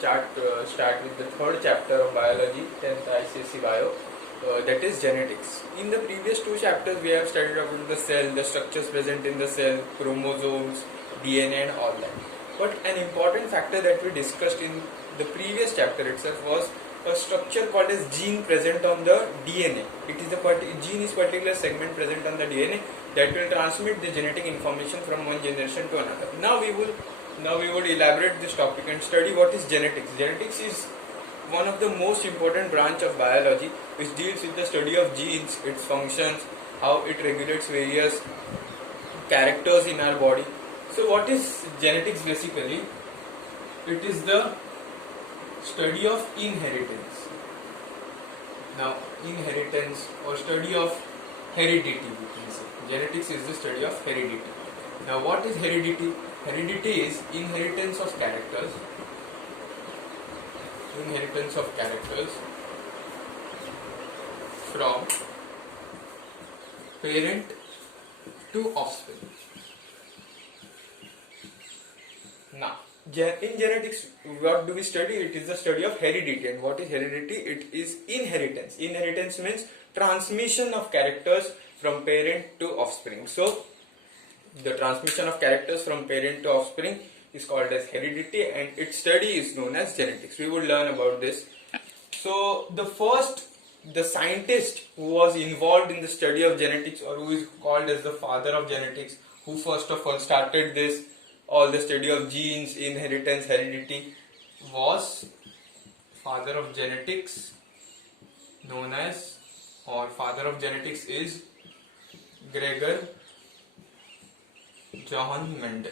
start with the third chapter of biology, 10th ICSE Bio, that is genetics. In the previous two chapters, we have studied about the cell, the structures present in the cell, chromosomes, DNA, and all that. But an important factor that we discussed in the previous chapter itself was a structure called as gene present on the DNA. It is gene is particular segment present on the DNA that will transmit the genetic information from one generation to another. Now we would elaborate this topic and study what is genetics. Genetics is one of the most important branch of biology, which deals with the study of genes, its functions, how it regulates various characters in our body. So what is genetics basically? It is the study of inheritance. Now, inheritance or study of heredity, we can say. Genetics is the study of heredity. Now, what is heredity? Heredity is inheritance of characters. Inheritance of characters from parent to offspring. Now, in genetics, what do we study? It is the study of heredity. And what is heredity? It is inheritance. Inheritance means transmission of characters from parent to offspring. So, the transmission of characters from parent to offspring is called as heredity, and its study is known as genetics. We will learn about this. So, the scientist who was involved in the study of genetics, or who is called as the father of genetics, who first of all started this, all the study of genes, inheritance, heredity, was father of genetics, known as, or father of genetics is Gregor Johann Mendel.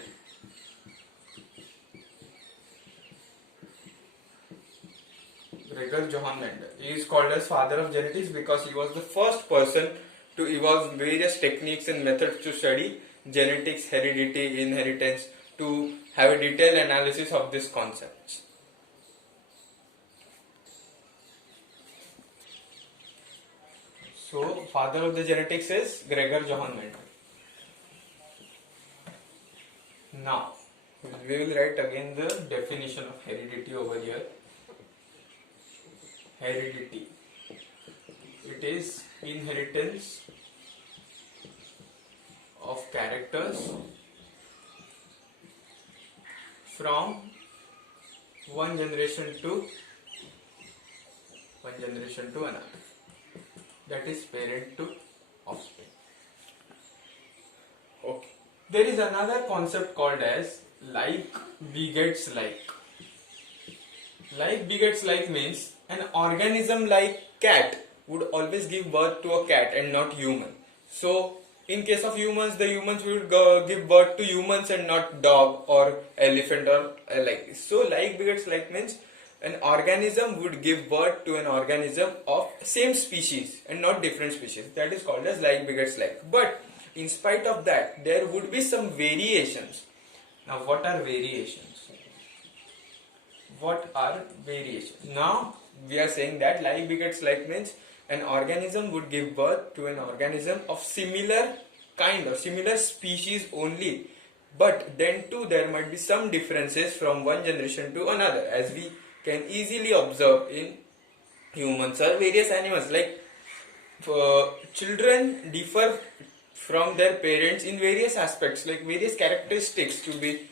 Gregor Johann Mendel. He is called as father of genetics because he was the first person to evolve various techniques and methods to study genetics, heredity, inheritance, to have a detailed analysis of these concepts. So, father of the genetics is Gregor Johann Mendel. Now, we will write again the definition of heredity over here. Heredity. It is inheritance of characters from one generation to another. That is parent to offspring. Okay. There is another concept called as like begets like. Like begets like means an organism like cat would always give birth to a cat and not human. So, in case of humans, the humans would give birth to humans and not dog or elephant or like this. So, like begets like means an organism would give birth to an organism of same species and not different species. That is called as like begets like. But in spite of that, there would be some variations. Now, what are variations? What are variations? Now, we are saying that like begets like means an organism would give birth to an organism of similar kind or similar species only, but then too there might be some differences from one generation to another, as we can easily observe in humans or various animals. Like children differ from their parents in various aspects, like various characteristics, to be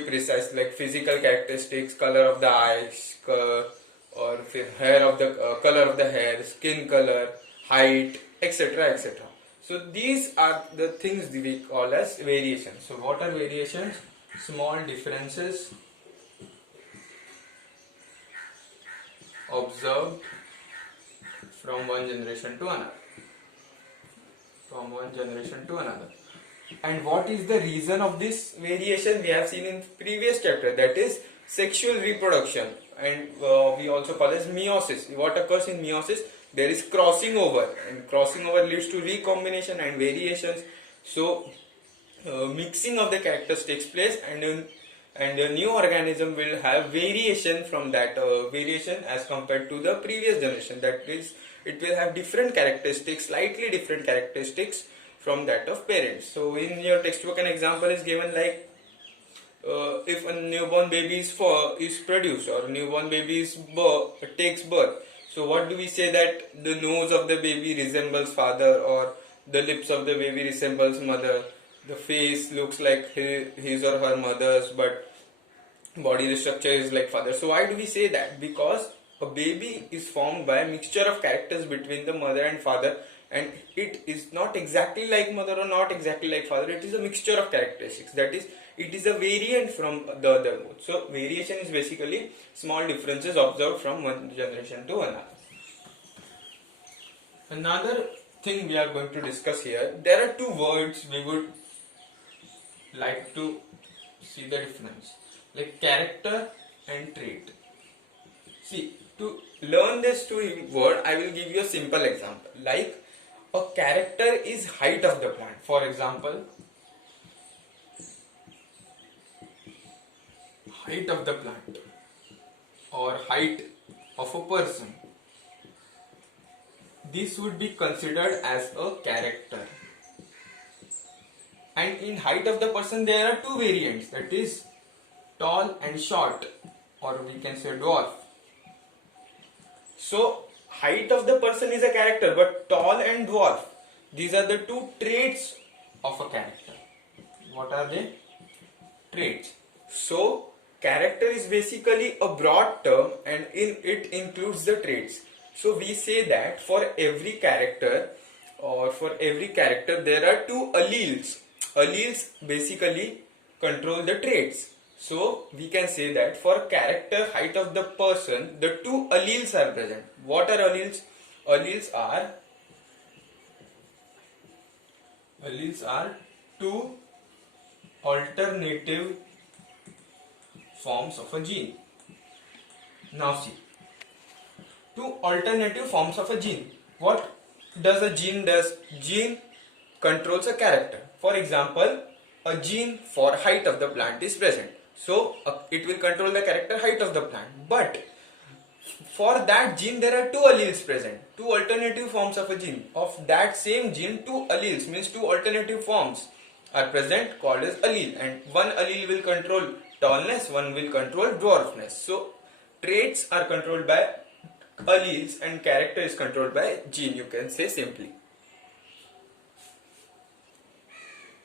precise, like physical characteristics, color of the eyes, or hair of the color of the hair, skin color, height, etc., etc. So these are the things we call as variations. So what are variations? Small differences observed from one generation to another. From one generation to another. And what is the reason of this variation? We have seen in previous chapter, that is sexual reproduction, and we also call as meiosis. What occurs in meiosis? There is crossing over, and crossing over leads to recombination and variations. So mixing of the characters takes place, and a new organism will have variation from that variation as compared to the previous generation. That is, it will have different characteristics, slightly different characteristics from that of parents. So in your textbook an example is given like if a newborn baby is produced or newborn baby takes birth, so what do we say, that the nose of the baby resembles father, or the lips of the baby resembles mother, the face looks like his or her mother's, but body structure is like father. So why do we say that? Because a baby is formed by a mixture of characters between the mother and father, and it is not exactly like mother or not exactly like father. It is a mixture of characteristics. That is, it is a variant from the other both. So variation is basically small differences observed from one generation to another. Another thing we are going to discuss here, there are two words we would like to see the difference, like character and trait. See, to learn this two word, I will give you a simple example. Like, a character is height of the plant. For example, height of the plant or height of a person. This would be considered as a character. And in height of the person, there are two variants, that is tall and short, or we can say dwarf. So height of the person is a character, but tall and dwarf, these are the two traits of a character. What are they? Traits. So character is basically a broad term, and in it includes the traits. So we say that for every character there are two alleles. Alleles basically control the traits. So we can say that for character height of the person, the two alleles are present. What are alleles? Alleles are two alternative forms of a gene. Now see, two alternative forms of a gene. What does a gene does? Gene controls a character. For example, a gene for height of the plant is present. So it will control the character height of the plant. But for that gene there are two alleles present. Two alternative forms of a gene. Of that same gene, two alleles means two alternative forms are present, called as allele. And one allele will control tallness, one will control dwarfness. So traits are controlled by alleles and character is controlled by gene, you can say simply.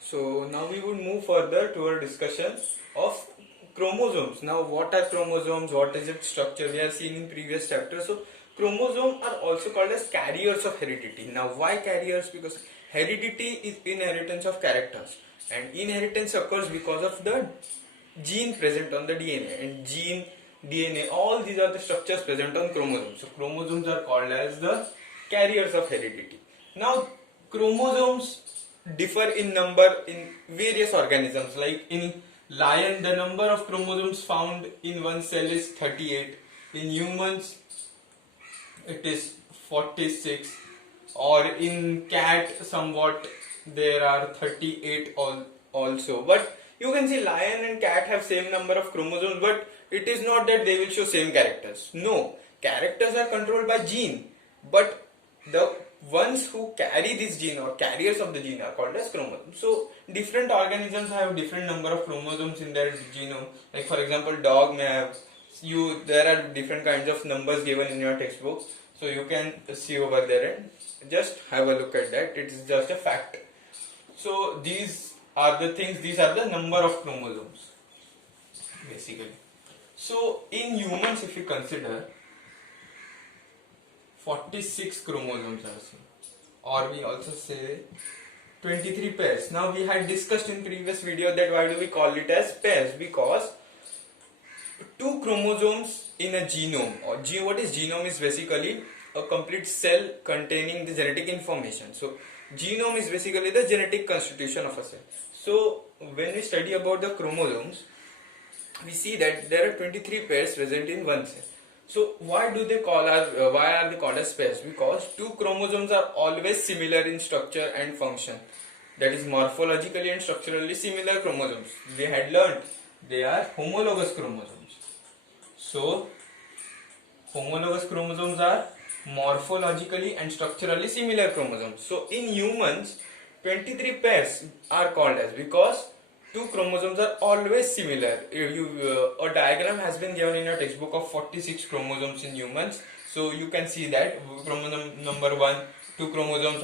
So now we would move further to our discussion of chromosomes. Now what are chromosomes? What is its structure? We have seen in previous chapters. So chromosomes are also called as carriers of heredity. Now why carriers? Because heredity is inheritance of characters, and inheritance occurs because of the gene present on the DNA, and gene, DNA, all these are the structures present on chromosomes. So chromosomes are called as the carriers of heredity. Now chromosomes differ in number in various organisms. Like in lion, the number of chromosomes found in one cell is 38. In humans, it is 46. Or in cat, somewhat there are 38 also. But you can see lion and cat have same number of chromosomes, but it is not that they will show same characters. No, characters are controlled by gene, but the ones who carry this gene or carriers of the gene are called as chromosomes. So different organisms have different number of chromosomes in their genome. Like for example, dog may have there are different kinds of numbers given in your textbook. So you can see over there and just have a look at that. It is just a fact. So these are the things, these are the number of chromosomes basically. So in humans, if you consider 46 chromosomes are seen, or we also say 23 pairs. Now we had discussed in previous video that why do we call it as pairs? Because two chromosomes in a genome, or what is genome is basically a complete cell containing the genetic information. So genome is basically the genetic constitution of a cell. So when we study about the chromosomes, we see that there are 23 pairs present in one cell. So why are they called as pairs? Because two chromosomes are always similar in structure and function. That is morphologically and structurally similar chromosomes. We had learned they are homologous chromosomes. So homologous chromosomes are morphologically and structurally similar chromosomes. So in humans, 23 pairs are called as, because two chromosomes are always similar. A diagram has been given in your textbook of 46 chromosomes in humans. So you can see that chromosome number 1, two chromosomes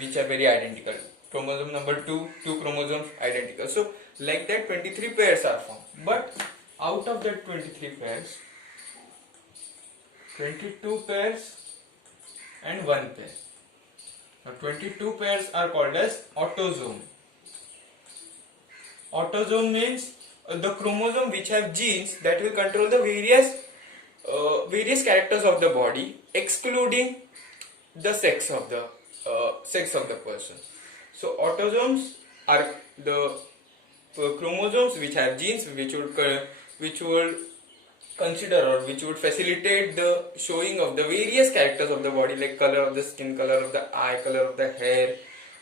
which are very identical. Chromosome number 2, two chromosomes identical. So like that 23 pairs are formed. But out of that 23 pairs, 22 pairs and 1 pair. Now 22 pairs are called as autosome. Autosome means the chromosome which have genes that will control the various characters of the body, excluding the sex of the person. So autosomes are the chromosomes which have genes which would consider or which would facilitate the showing of the various characters of the body, like color of the skin, color of the eye, color of the hair,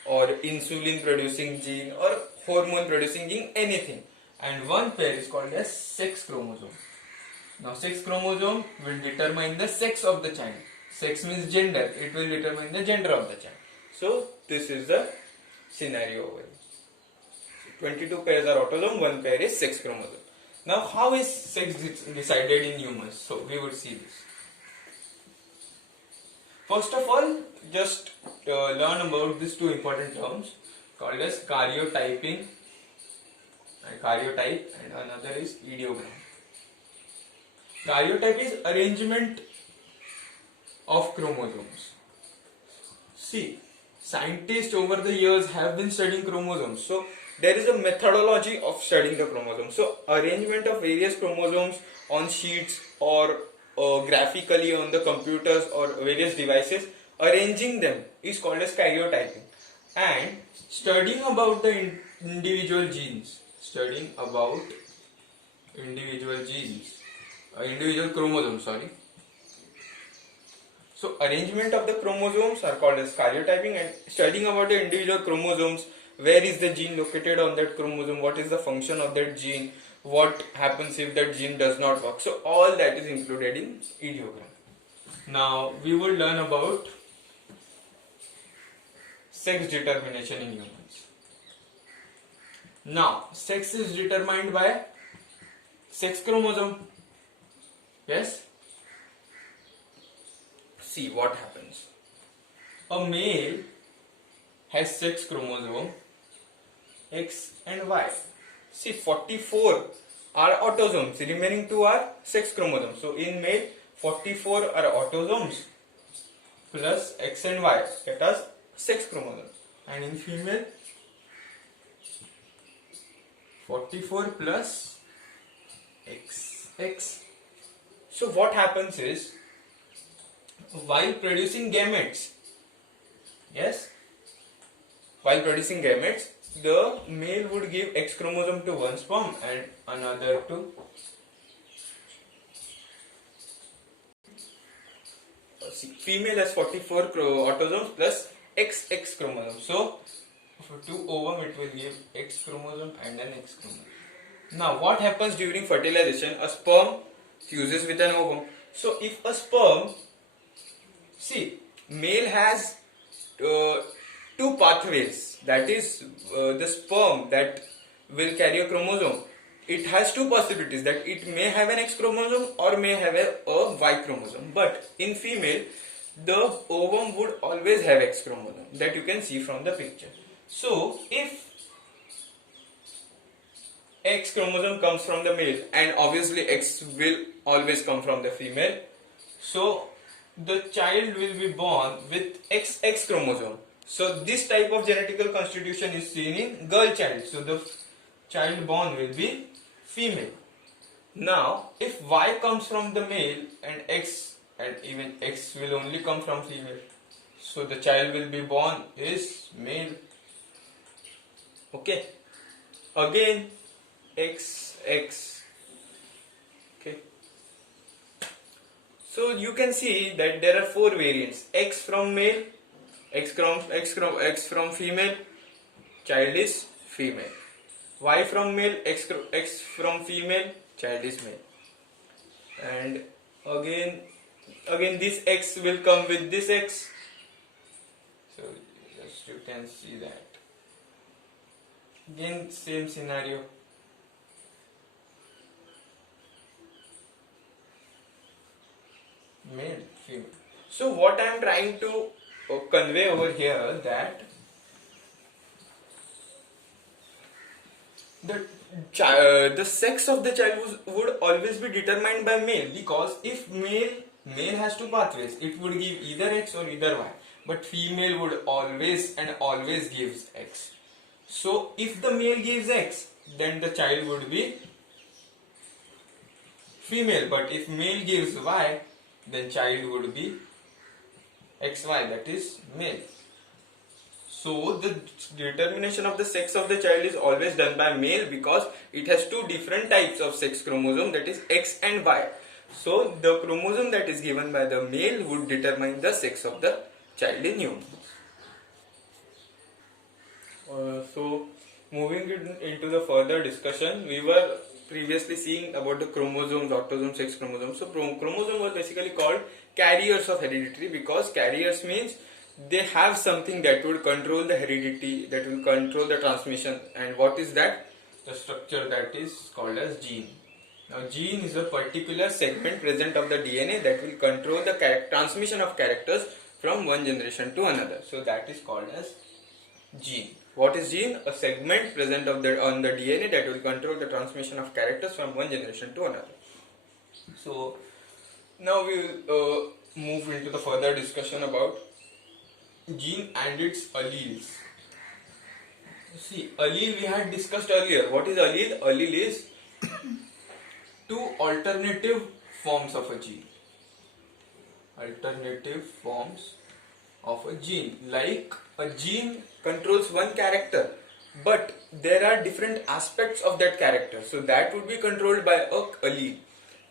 or insulin producing gene or hormone producing gene, anything. And 1 pair is called as sex chromosome. Now sex chromosome will determine the sex of the child. Sex means gender. It will determine the gender of the child. So this is the scenario over here. 22 pairs are autosome, 1 pair is sex chromosome. Now how is sex decided in humans? So we would see this. First of all, just learn about these two important terms called as karyotype and another is ideogram. Karyotype is arrangement of chromosomes. See, scientists over the years have been studying chromosomes. So there is a methodology of studying the chromosomes. So arrangement of various chromosomes on sheets or graphically on the computers or various devices, arranging them is called as karyotyping. And studying about the individual chromosomes, So arrangement of the chromosomes are called as karyotyping, and studying about the individual chromosomes, where is the gene located on that chromosome, what is the function of that gene, what happens if that gene does not work. So all that is included in ideogram. Now we will learn about sex determination in humans. Now sex is determined by sex chromosome. Yes? See what happens. A male has sex chromosome X and Y. See, 44 are autosomes, remaining 2 are sex chromosomes. So in male, 44 are autosomes plus X and Y, that is sex chromosome. And in female, 44 plus X. So what happens is, while producing gametes, the male would give X chromosome to one sperm and another to female has 44 autosomes plus XX chromosome. So for 2 ovum it will give X chromosome and an X chromosome. Now what happens during fertilization? A sperm fuses with an ovum. So if a sperm, see, male has 2 pathways. That is, the sperm that will carry a chromosome, it has 2 possibilities, that it may have an X chromosome or may have a Y chromosome. But in female, the ovum would always have X chromosome, that you can see from the picture. So if X chromosome comes from the male, and obviously X will always come from the female, so the child will be born with XX chromosome. So this type of genetical constitution is seen in girl child. So the child born will be female. Now if Y comes from the male and even X will only come from female, so the child will be born is male. Okay. Again XX. Okay. So you can see that there are 4 variants: X from male, X from female, child is female. Y from male, X from female, child is male. And again this X will come with this X. So just you can see that. Again, same scenario. Male, female. So what I am trying to convey over here, that the sex of the child would always be determined by male, because if male has two pathways, it would give either X or either Y, but female would always gives X. So if the male gives X, then the child would be female, but if male gives Y, then child would be XY, that is male. So the determination of the sex of the child is always done by male, because it has two different types of sex chromosome, that is X and Y. So the chromosome that is given by the male would determine the sex of the child in humans. So moving into the further discussion, we were previously seeing about the chromosomes, autosomes, sex chromosomes. So chromosome was basically called carriers of heredity, because carriers means they have something that would control the heredity, that will control the transmission. And what is that? The structure that is called as gene. Now gene is a particular segment present of the DNA that will control the transmission of characters from one generation to another. So that is called as gene. What is gene? A segment present on the DNA that will control the transmission of characters from one generation to another. So now we will move into the further discussion about gene and its alleles. See, allele we had discussed earlier. What is allele? Allele is two alternative forms of a gene. Alternative forms of a gene. Like a gene controls one character, but there are different aspects of that character. So that would be controlled by a allele.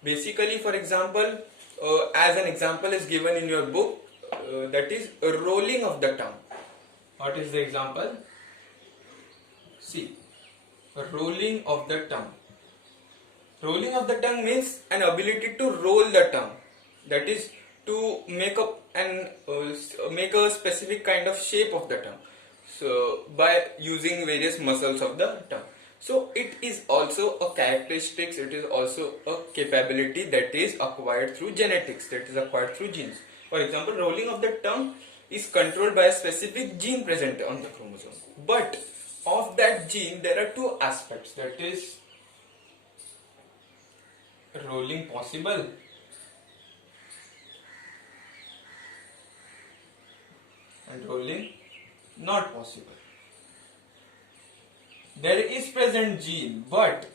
Basically, for example, as an example is given in your book, that is a rolling of the tongue. What is the example? See, a rolling of the tongue. Rolling of the tongue means an ability to roll the tongue. That is to make up and make a specific kind of shape of the tongue. So by using various muscles of the tongue. So it is also a characteristics. It is also a capability that is acquired through genetics. That is acquired through genes. For example, rolling of the tongue is controlled by a specific gene present on the chromosome. But of that gene, there are two aspects. That is rolling possible and rolling not possible. There is present gene, but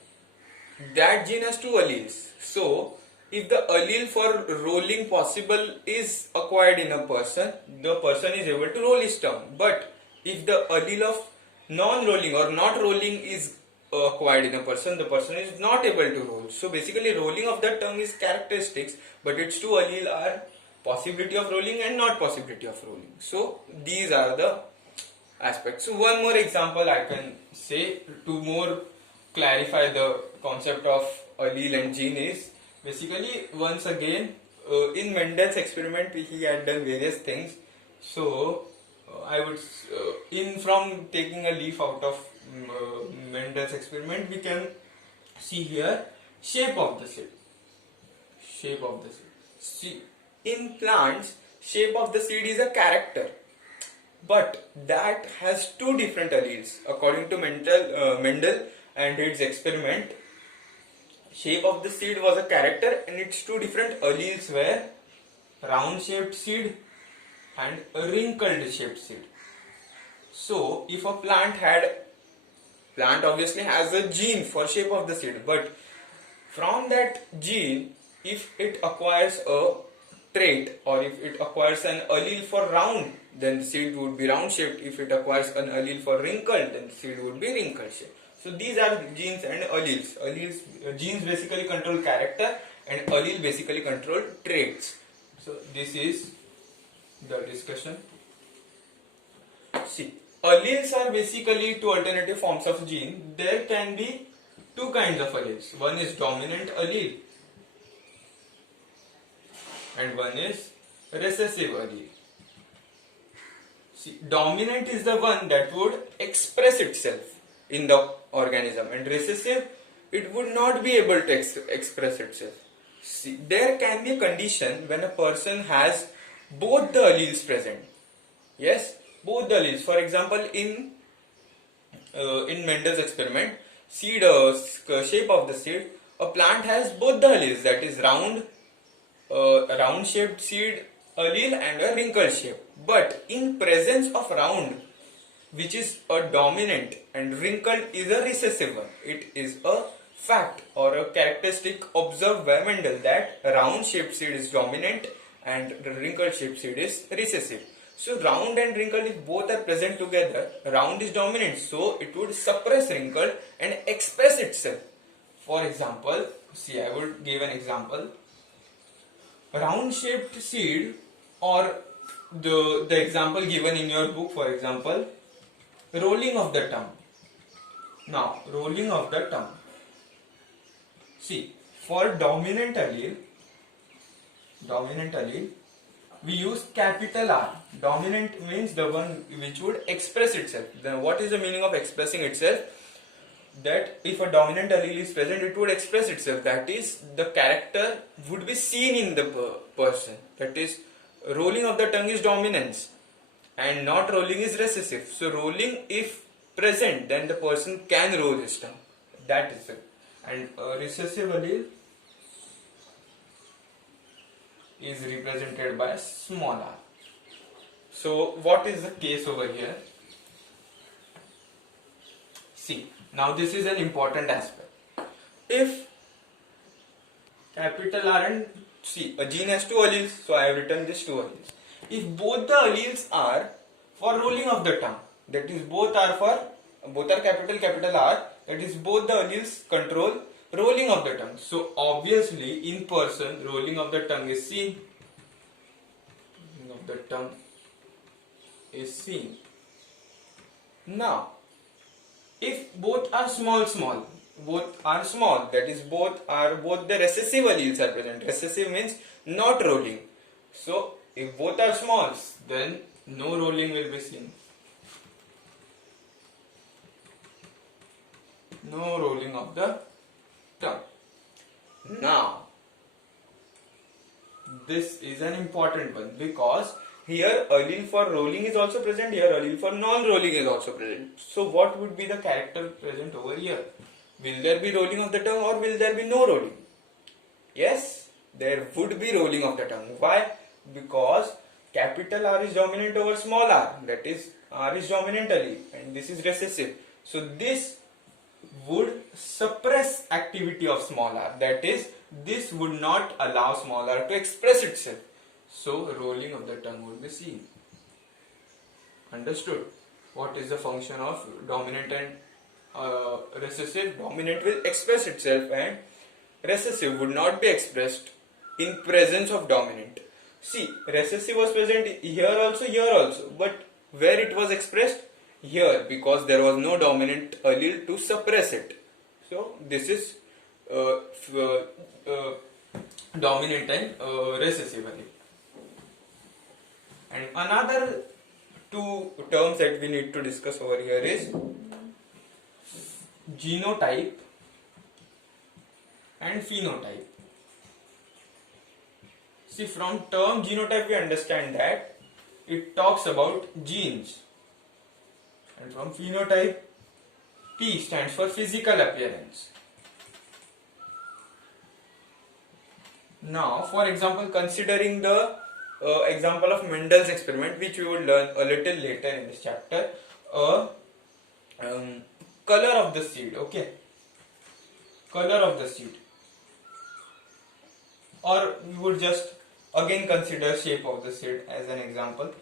that gene has two alleles. So if the allele for rolling possible is acquired in a person, the person is able to roll his tongue. But if the allele of non-rolling or not rolling is acquired in a person, the person is not able to roll. So basically rolling of the tongue is characteristics, but its two allele are possibility of rolling and not possibility of rolling. So these are the aspects. So one more example I can say to more clarify the concept of allele and gene is basically, once again, in Mendel's experiment he had done various things. So I would from taking a leaf out of Mendel's experiment, we can see here shape of the seed. Shape of the seed. See, in plants, shape of the seed is a character, but that has two different alleles. According to Mendel and his experiment, shape of the seed was a character and its two different alleles were round shaped seed and a wrinkled shaped seed. So if a plant obviously has a gene for shape of the seed, but from that gene, if it acquires a trait or if it acquires an allele for round, then the seed would be round shaped. If it acquires an allele for wrinkled, then the seed would be wrinkled shaped. So these are genes and alleles. Genes basically control character and allele basically control traits. So this is the discussion. See, alleles are basically two alternative forms of gene. There can be two kinds of alleles. One is dominant allele and one is recessive allele. See, dominant is the one that would express itself. in the organism, and recessive, it would not be able to express itself. See, there can be a condition when a person has both the alleles present. Yes, both the alleles. For example, in Mendel's experiment, shape of the seed, a plant has both the alleles, that is round shaped seed allele and a wrinkle shape. But in presence of round, which is a dominant, and wrinkled is a recessive one, it is a fact or a characteristic observed by Mendel that round shaped seed is dominant and the wrinkled shaped seed is recessive. So round and wrinkled, if both are present together, round is dominant, so it would suppress wrinkled and express itself. For example, see, I would give an example. Round shaped seed, or the example given in your book, for example, rolling of the tongue. Now, rolling of the tongue. See, for dominant allele, we use capital R. Dominant means the one which would express itself. Then what is the meaning of expressing itself? That if a dominant allele is present, it would express itself. That is, the character would be seen in the person. That is, rolling of the tongue is dominance and not rolling is recessive. So rolling, if present, then the person can roll his tongue. That is it. And recessive allele is represented by small r. So what is the case over here? See, now this is an important aspect. If capital R and see, a gene has two alleles, so I have written this two alleles. If both the alleles are for rolling of the tongue, that is both are capital R, that is both the alleles control rolling of the tongue. So obviously in person rolling of the tongue is seen. Rolling of the tongue is seen. Now, if both are small, that is both the recessive alleles are present. Recessive means not rolling. So if both are small, then no rolling will be seen. No rolling of the tongue. Now, this is an important one, because here allele for rolling is also present, here allele for non-rolling is also present. So what would be the character present over here? Will there be rolling of the tongue or will there be no rolling? Yes, there would be rolling of the tongue. Why? Because capital R is dominant over small r, that is, R is dominant allele and this is recessive. So this would suppress activity of small r, that is, this would not allow small r to express itself. So rolling of the tongue would be seen. Understood? What is the function of dominant and recessive? Dominant will express itself and recessive would not be expressed in presence of dominant. See, recessive was present here also, but where it was expressed? Here, because there was no dominant allele to suppress it. So this is dominant and recessive allele. And another two terms that we need to discuss over here is genotype and phenotype. See, from term genotype we understand that it talks about genes, and from phenotype, P stands for physical appearance. Now, for example, considering the example of Mendel's experiment, which we will learn a little later in this chapter, color of the seed, okay? Color of the seed. Or we would just again consider shape of the seed as an example.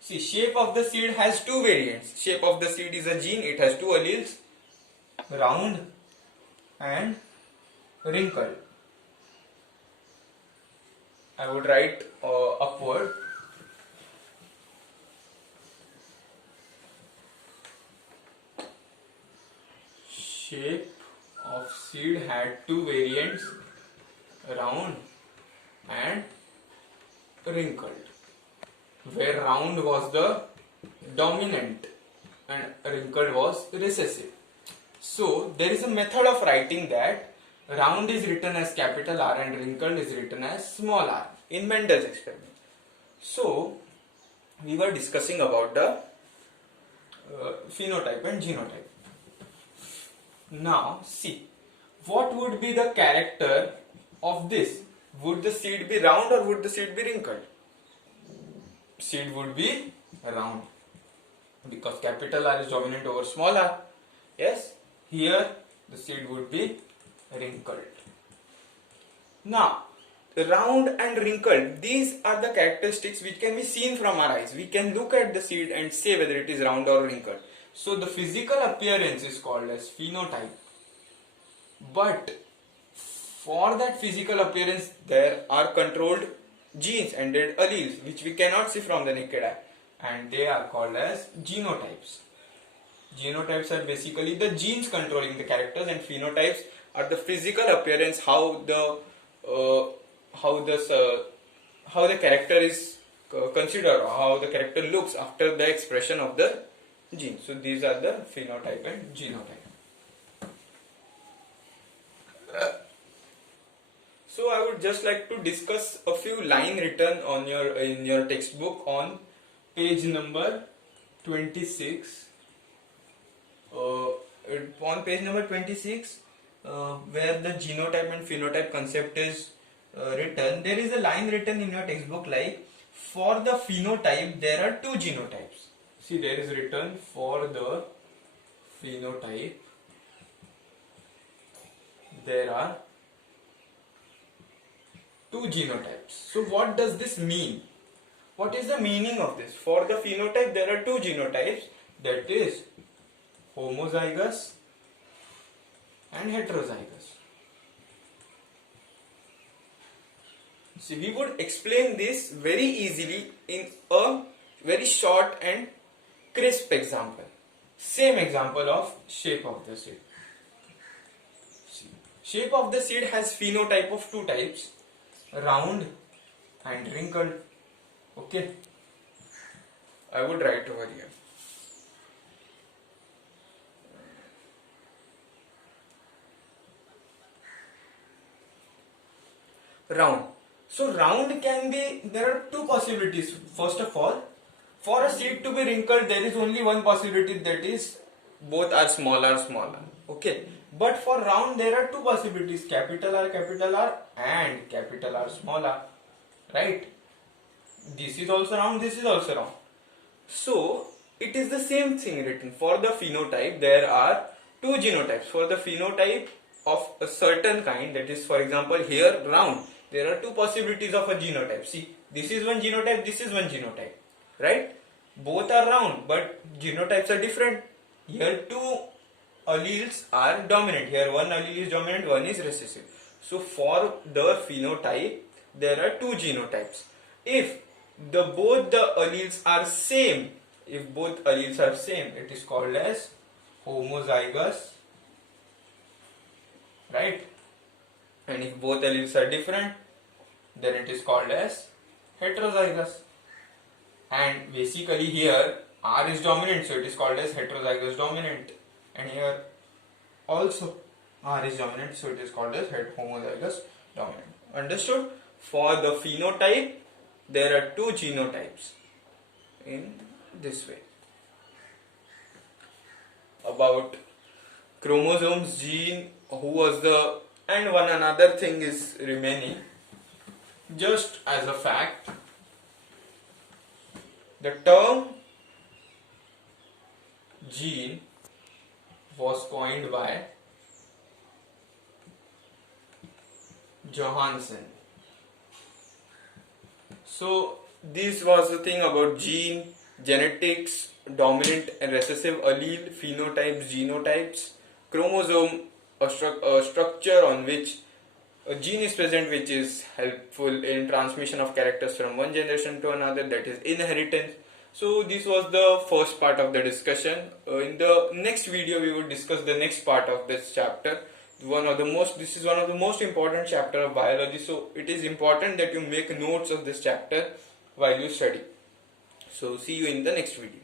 See, shape of the seed has two variants. Shape of the seed is a gene, it has two alleles, round and wrinkled. I would write upward. Shape of seed had two variants, round and wrinkled, where round was the dominant and wrinkled was recessive. So there is a method of writing that round is written as capital R and wrinkled is written as small r in Mendel's experiment. So we were discussing about the phenotype and genotype. Now see, what would be the character of this? Would the seed be round or would the seed be wrinkled? Seed would be round because capital R is dominant over small r. Yes, here the seed would be wrinkled. Now, round and wrinkled, these are the characteristics which can be seen from our eyes. We can look at the seed and say whether it is round or wrinkled. So the physical appearance is called as phenotype. But for that physical appearance, there are controlled genes and their alleles which we cannot see from the naked eye, and they are called as genotypes. Genotypes are basically the genes controlling the characters, and phenotypes are the physical appearance, how the character is considered, or how the character looks after the expression of the gene. So these are the phenotype and genotype. So I would just like to discuss a few lines written on in your textbook on page number 26. On page number 26, where the genotype and phenotype concept is written, there is a line written in your textbook like, for the phenotype there are two genotypes. See, there is written, for the phenotype there are two genotypes. So what does this mean? What is the meaning of this? For the phenotype there are two genotypes, that is homozygous and heterozygous. See, we would explain this very easily in a very short and crisp example. Same example of shape of the seed. See, shape of the seed has phenotype of two types, round and wrinkled. Okay, I would write over here. Round. So round can be, there are two possibilities. First of all, for a seed to be wrinkled, there is only one possibility, that is both are smaller. Okay. But for round, there are two possibilities, capital R and capital R small r. Right? This is also round, this is also round. So it is the same thing written. For the phenotype, there are two genotypes. For the phenotype of a certain kind, that is, for example, here round, there are two possibilities of a genotype. See, this is one genotype, this is one genotype. Right? Both are round, but genotypes are different. Here two alleles are dominant. Here one allele is dominant, one is recessive. So for the phenotype, there are two genotypes. If both the alleles are same, it is called as homozygous. Right? And if both alleles are different, then it is called as heterozygous. And basically here R is dominant, so it is called as heterozygous dominant. And here also R is dominant, so it is called as homozygous dominant. Understood? For the phenotype, there are two genotypes in this way. About chromosomes, gene, who was the, and one another thing is remaining. Just as a fact, the term gene was coined by Johansen. So this was the thing about gene, genetics, dominant and recessive allele, phenotypes, genotypes, chromosome, a structure on which a gene is present which is helpful in transmission of characters from one generation to another, that is inheritance. So this was the first part of the discussion. In the next video we will discuss the next part of this chapter. This is one of the most important chapter of biology, so it is important that you make notes of this chapter while you study. So see you in the next video.